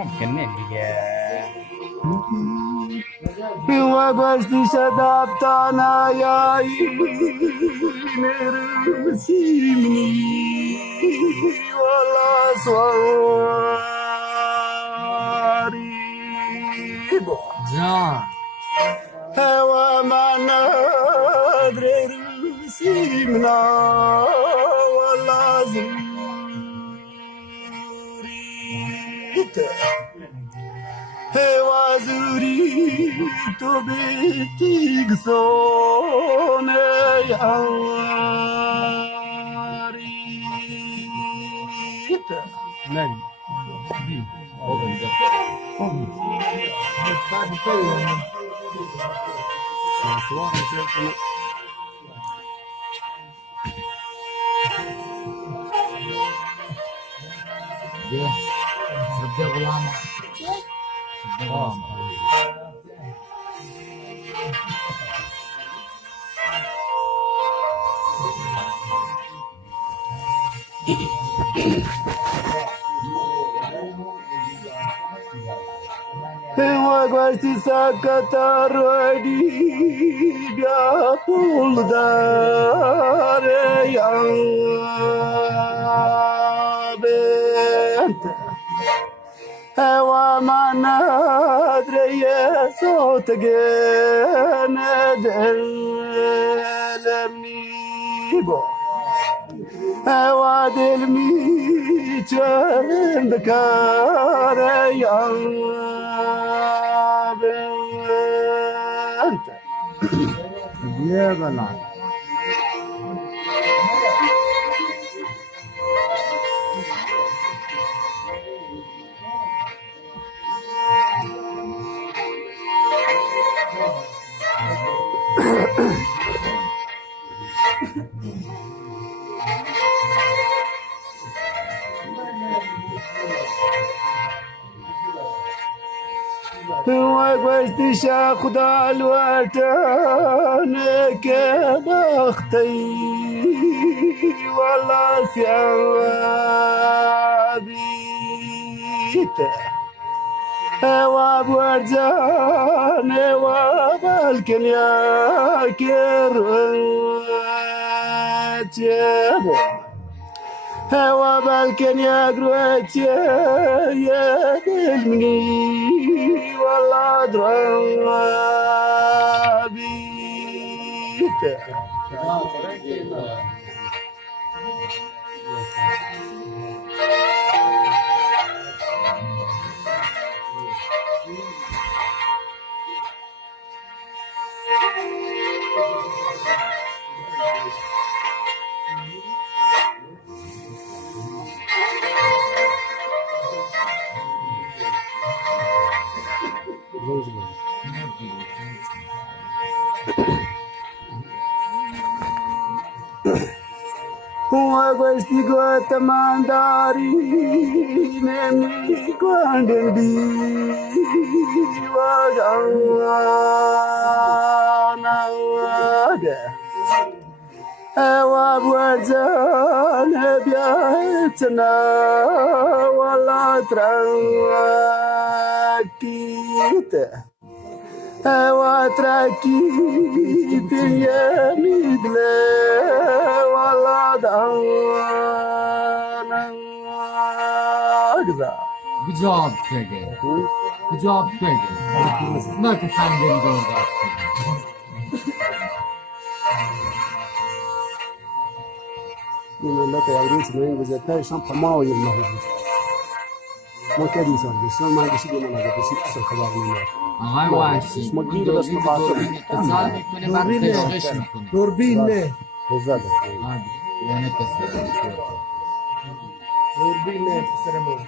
ممكن وقصدي شدبتنا يا نرسيني ولا صواري هوا ما ندري رسيمنا ولا زوري هوا زوري تو بيتيك صون ياري نعم وقتي سكت الردي بيقول دار يا بنت هوا ما ندري صوت جند المني بو هوا دلمي جند كار يا بنت يا بلع وقفت شاخد الوطن كبختي ولا ثيابيت هوا بورجان هوا بالكن يا كرات هوا بالكن يا قروات يا دلمني ولا درابيت وقستي قوت مانداري نمي قواندن بي وقانا وقا هوا بورزان بيتنا ولا تراكيت هوا تراكيت يا ميدلي ولا دانا Good job, Peggy. Good job, Peggy. Not a fan very good. يقول لك يا ريت ما ينجز شان طماوي الله ما كان يسوي بس ما يجي يقول انا بس احسن خبر منه I watch. ما تجيله بس مقاطع دوربين ليه؟ بالضبط دوربين ليه تسرمون؟